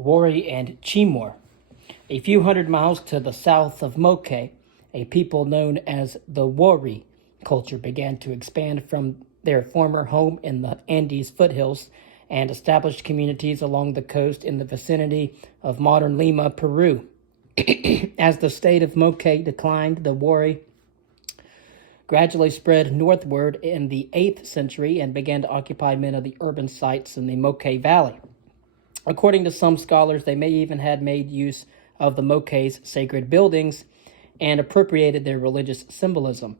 Wari and Chimor. A few hundred miles to the south of Moke, a people known as the Wari culture began to expand from their former home in the Andes foothills and established communities along the coast in the vicinity of modern Lima, Peru. As the state of Moke declined, the Wari gradually spread northward in the 8th century and began to occupy many of the urban sites in the Moke Valley. According to some scholars, they may even have made use of the Moke's sacred buildings and appropriated their religious symbolism.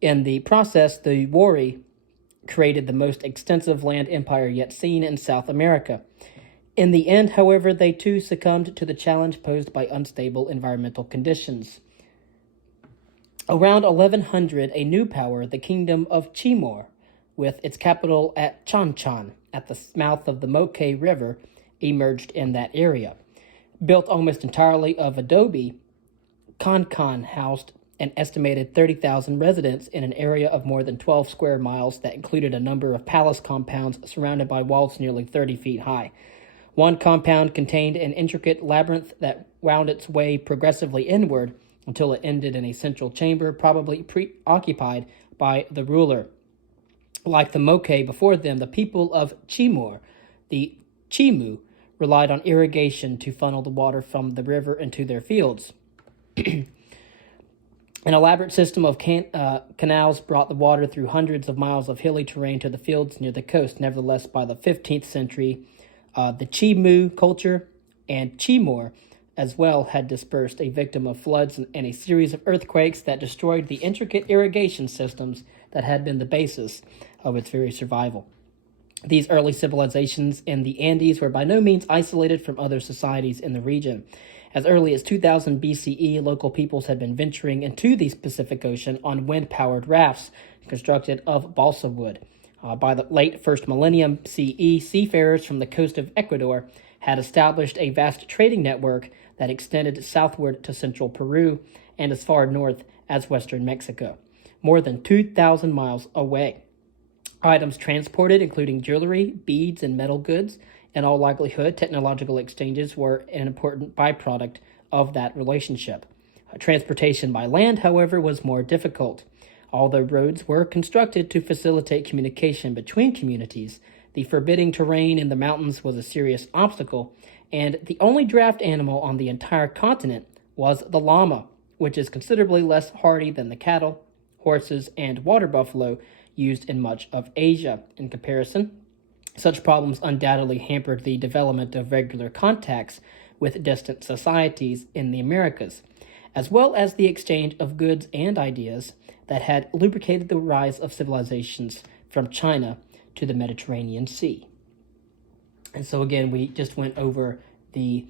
In the process, the Wari created the most extensive land empire yet seen in South America. In the end, however, they too succumbed to the challenge posed by unstable environmental conditions. Around 1100, a new power, the kingdom of Chimor, with its capital at Chanchan, at the mouth of the Moke River, emerged in that area. Built almost entirely of adobe, Kankan housed an estimated 30,000 residents in an area of more than 12 square miles that included a number of palace compounds surrounded by walls nearly 30 feet high. One compound contained an intricate labyrinth that wound its way progressively inward until it ended in a central chamber, probably preoccupied by the ruler. Like the Moke before them, the people of Chimor, the Chimu, relied on irrigation to funnel the water from the river into their fields. An elaborate system of canals brought the water through hundreds of miles of hilly terrain to the fields near the coast. Nevertheless, by the 15th century, the Chimu culture and Chimor as well had dispersed, a victim of floods and a series of earthquakes that destroyed the intricate irrigation systems that had been the basis of its very survival. These early civilizations in the Andes were by no means isolated from other societies in the region. As early as 2000 BCE, local peoples had been venturing into the Pacific Ocean on wind-powered rafts constructed of balsa wood. By the late first millennium CE, seafarers from the coast of Ecuador had established a vast trading network that extended southward to central Peru and as far north as western Mexico, more than 2,000 miles away. Items transported, including jewelry, beads, and metal goods, in all likelihood, technological exchanges were an important byproduct of that relationship. Transportation by land, however, was more difficult. Although roads were constructed to facilitate communication between communities, the forbidding terrain in the mountains was a serious obstacle, and the only draft animal on the entire continent was the llama, which is considerably less hardy than the cattle, horses, and water buffalo used in much of Asia. In comparison, such problems undoubtedly hampered the development of regular contacts with distant societies in the Americas, as well as the exchange of goods and ideas that had lubricated the rise of civilizations from China to the Mediterranean Sea. And so again, we just went over the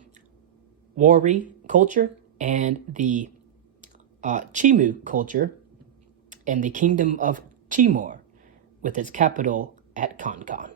Wari culture and the Chimu culture and the kingdom of Chimor with its capital at Kankan.